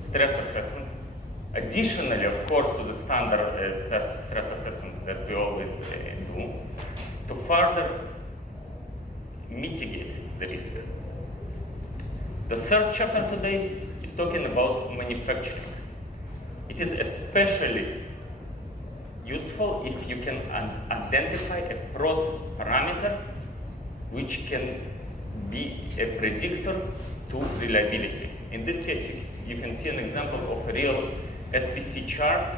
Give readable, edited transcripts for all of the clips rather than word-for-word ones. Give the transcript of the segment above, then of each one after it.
stress assessment. Additionally, of course, to the standard stress assessment that we always do, to further mitigate the risk. The third chapter today is talking about manufacturing. It is especially useful if you can identify a process parameter which can be a predictor to reliability. In this case, you can see an example of a real SPC chart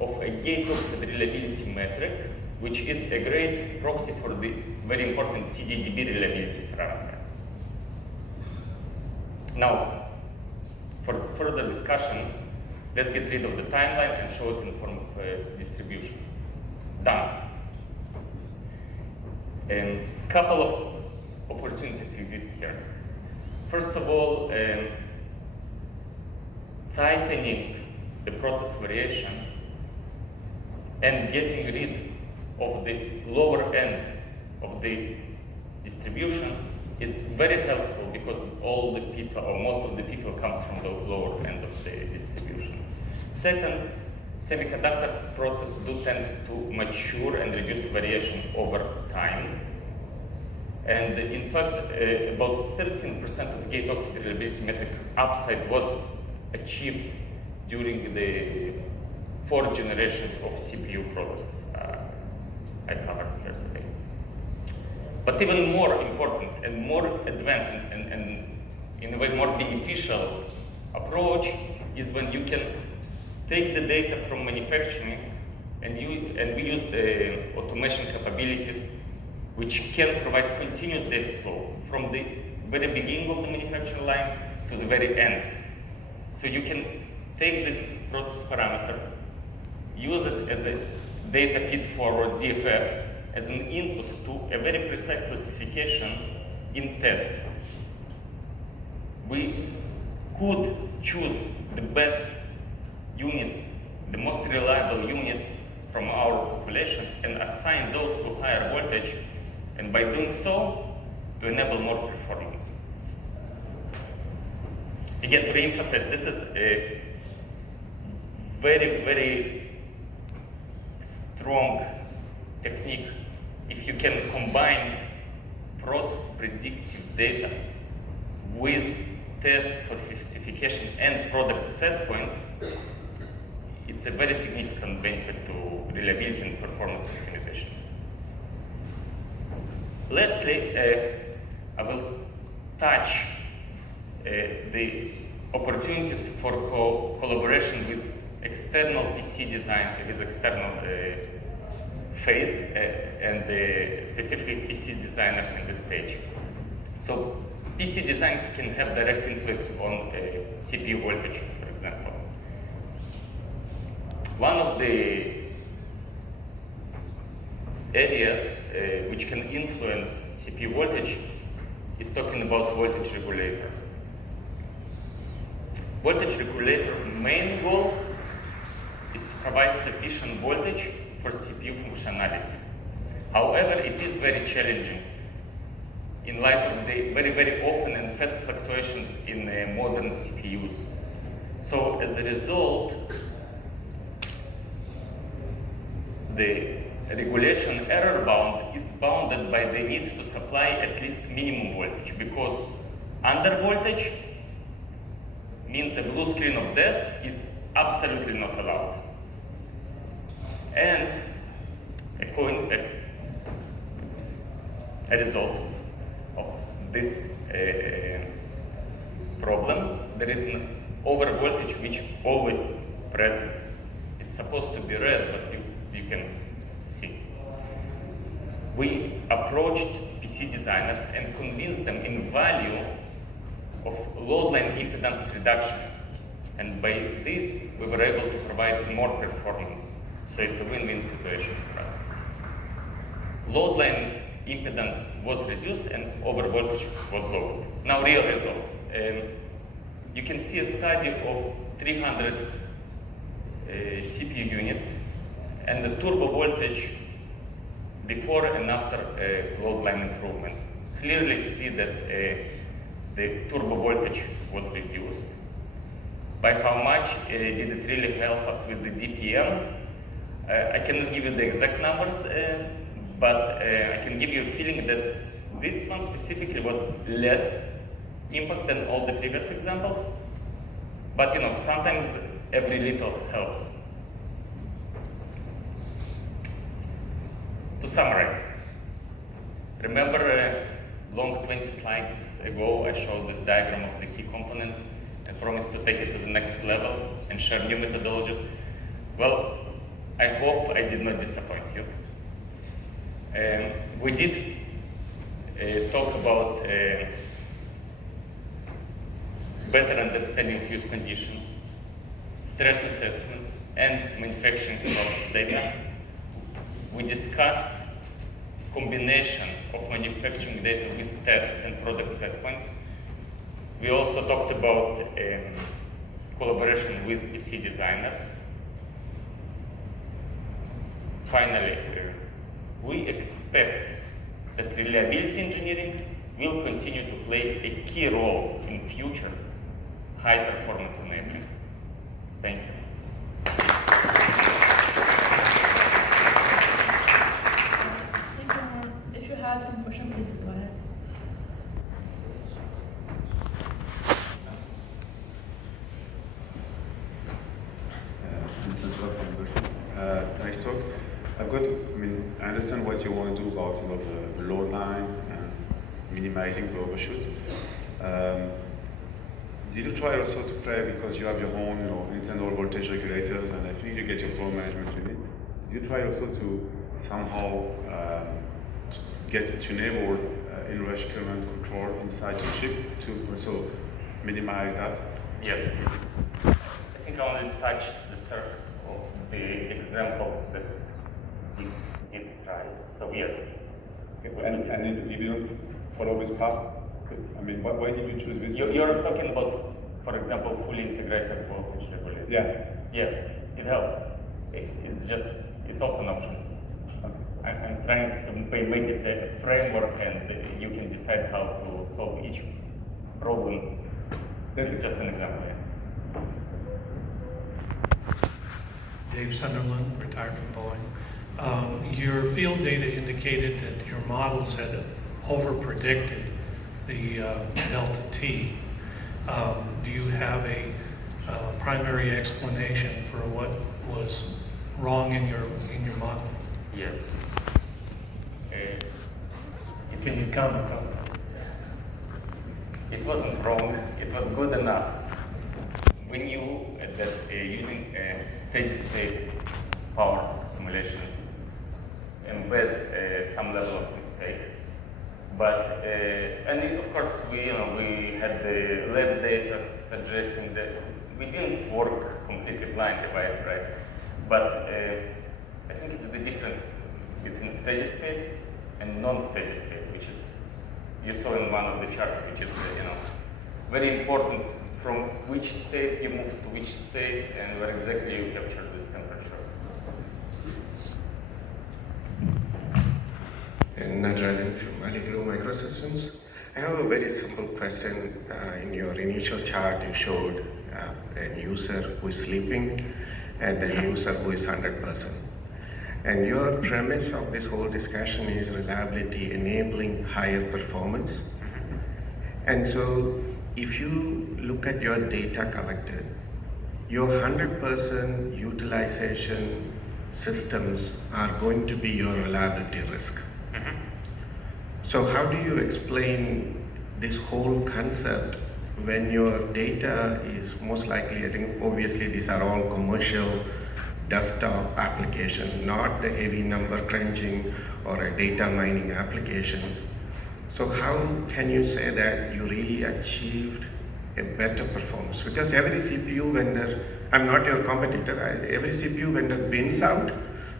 of a gate oxide reliability metric, which is a great proxy for the very important TDDB reliability parameter. Now, for further discussion, let's get rid of the timeline and show it in form of distribution. Done. A couple of opportunities exist here. First of all, tightening the process variation and getting rid of the lower end of the distribution is very helpful because all the PIFA or most of the PIFA comes from the lower end of the distribution. Second, semiconductor processes do tend to mature and reduce variation over time. And in fact, about 13% of gate oxide reliability metric upside was achieved during the 4 generations of CPU products I covered here today. But even more important and more advanced and in a way more beneficial approach is when you can take the data from manufacturing and we use the automation capabilities which can provide continuous data flow from the very beginning of the manufacturing line to the very end. So you can take this process parameter, use it as a data feed forward DFF as an input to a very precise classification in test. We could choose the best units, the most reliable units from our population and assign those to higher voltage, and by doing so, to enable more performance. Again, to reemphasize, this is a very, very strong technique. If you can combine process predictive data with test classification and product set points, it's a very significant benefit to reliability and performance optimization. Lastly, I will touch the opportunities for collaboration with external PC design, with external phase, and specifically PC designers in this stage. So PC design can have direct influence on CPU voltage, for example. One of the areas which can influence CPU voltage is talking about voltage regulator. Voltage regulator main goal is to provide sufficient voltage for CPU functionality. However, it is very challenging in light of the very, very often and fast fluctuations in modern CPUs. So as a result, the regulation error bound is bounded by the need to supply at least minimum voltage, because under voltage means a blue screen of death is absolutely not allowed. And a result of this problem, there is an over voltage which always present. It's supposed to be red, but you can see. We approached PC designers and convinced them in value of load line impedance reduction. And by this, we were able to provide more performance. So it's a win-win situation for us. Load line impedance was reduced and over voltage was lowered. Now, real result. You can see a study of 300 CPU units and the turbo voltage before and after load line improvement. Clearly see that the turbo voltage was reduced. by how much did it really help us with the DPM. I cannot give you the exact numbers, but I can give you a feeling that this one specifically was less impact than all the previous examples. But sometimes every little helps. To summarize, remember long 20 slides ago I showed this diagram of the key components and promised to take it to the next level and share new methodologies. Well, I hope I did not disappoint you. We did talk about better understanding of use conditions, stress assessments, and manufacturing process data. We discussed combination of manufacturing data with test and product set points. We also talked about collaboration with PC designers. Finally, we expect that reliability engineering will continue to play a key role in future high-performance enabling. Thank you. If you have some question, please go ahead. Nice talk. I understand what you want to do about the load line and minimizing the overshoot. Did you try also to play, because you have your own internal voltage regulators, and I think you get your power management unit. Did you try also to somehow get a tunable inrush current control inside the chip to also minimize that? Yes. I think I only touched the surface of the examples that we did try. So yes. And you didn't follow this path? Why did you choose this? You're talking about, for example, fully integrated voltage regulator. Yeah. It helps. It's also an option. Okay. I'm trying to make it a framework, and you can decide how to solve each problem. It's just an example. Yeah. Dave Sunderland, retired from Boeing. Your field data indicated that your models had over-predicted the delta T. Do you have a primary explanation for what was wrong in your model? Yes. Can you comment on that? It wasn't wrong. It was good enough. We knew that using steady-state power simulations embeds some level of mistake. But and of course we had the lab data suggesting that we didn't work completely blindly, right? But I think it's the difference between steady state and non-steady state, which is you saw in one of the charts, which is very important from which state you move to which states and where exactly you capture this temperature. And Natarajan from Allegro Microsystems. I have a very simple question. In your initial chart, you showed a user who is sleeping and a user who is 100%. And your premise of this whole discussion is reliability enabling higher performance. And so if you look at your data collected, your 100% utilization systems are going to be your reliability risk. So how do you explain this whole concept when your data is most likely, I think obviously these are all commercial desktop applications, not the heavy number crunching or a data mining applications. So how can you say that you really achieved a better performance? Because every CPU vendor, I'm not your competitor, every CPU vendor wins out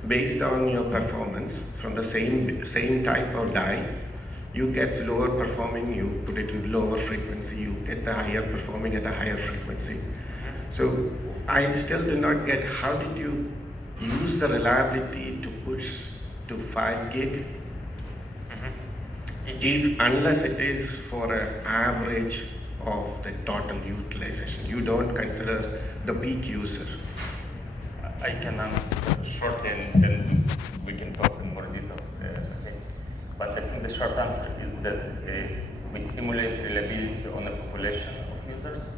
based on your performance from the same type of die. You get lower performing, you put it in lower frequency, you get the higher performing at a higher frequency. So I still do not get how did you use the reliability to push to 5 gig if unless it is for an average of the total utilization? You don't consider the peak user. I can answer shortly and then we can talk in more details. Okay. But I think the short answer is that we simulate reliability on a population of users,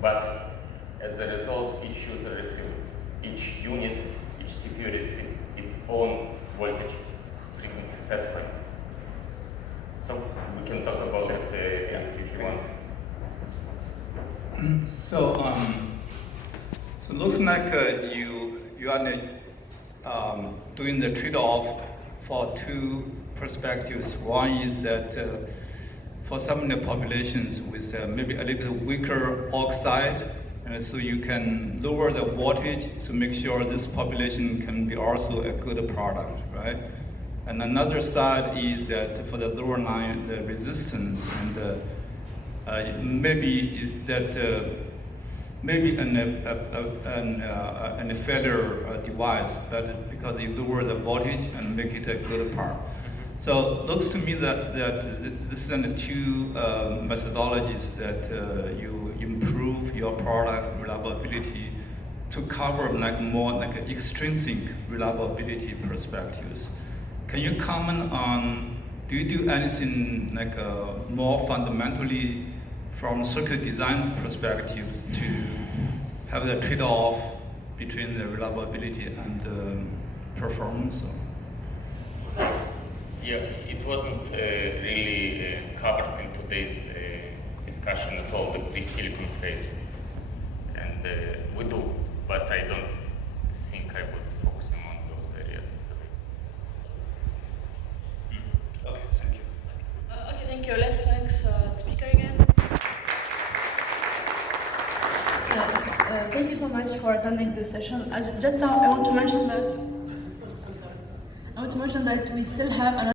but as a result, each user receives, each unit, each CPU receives its own voltage frequency set point. So we can talk about it if you want. So, so looks like you are doing the trade-off for two perspectives. One is that for some of the populations with maybe a little weaker oxide, and so you can lower the voltage to make sure this population can be also a good product, right? And another side is that for the lower line, the resistance and maybe that maybe a failure device, but because you lower the voltage and make it a good part. So it looks to me that this is the two methodologies that you improve your product reliability to cover like more like extrinsic reliability perspectives. Can you comment on, do you do anything like more fundamentally from circuit design perspectives to have the trade-off between the reliability and performance? Yeah, it wasn't really covered in today's discussion at all, the pre-silicon phase. And we do, but I don't think I was focusing on those areas today. Okay, thank you. Okay, thank you. Let's thank the speaker again. Thank you so much for attending this session. I want to mention that we still have another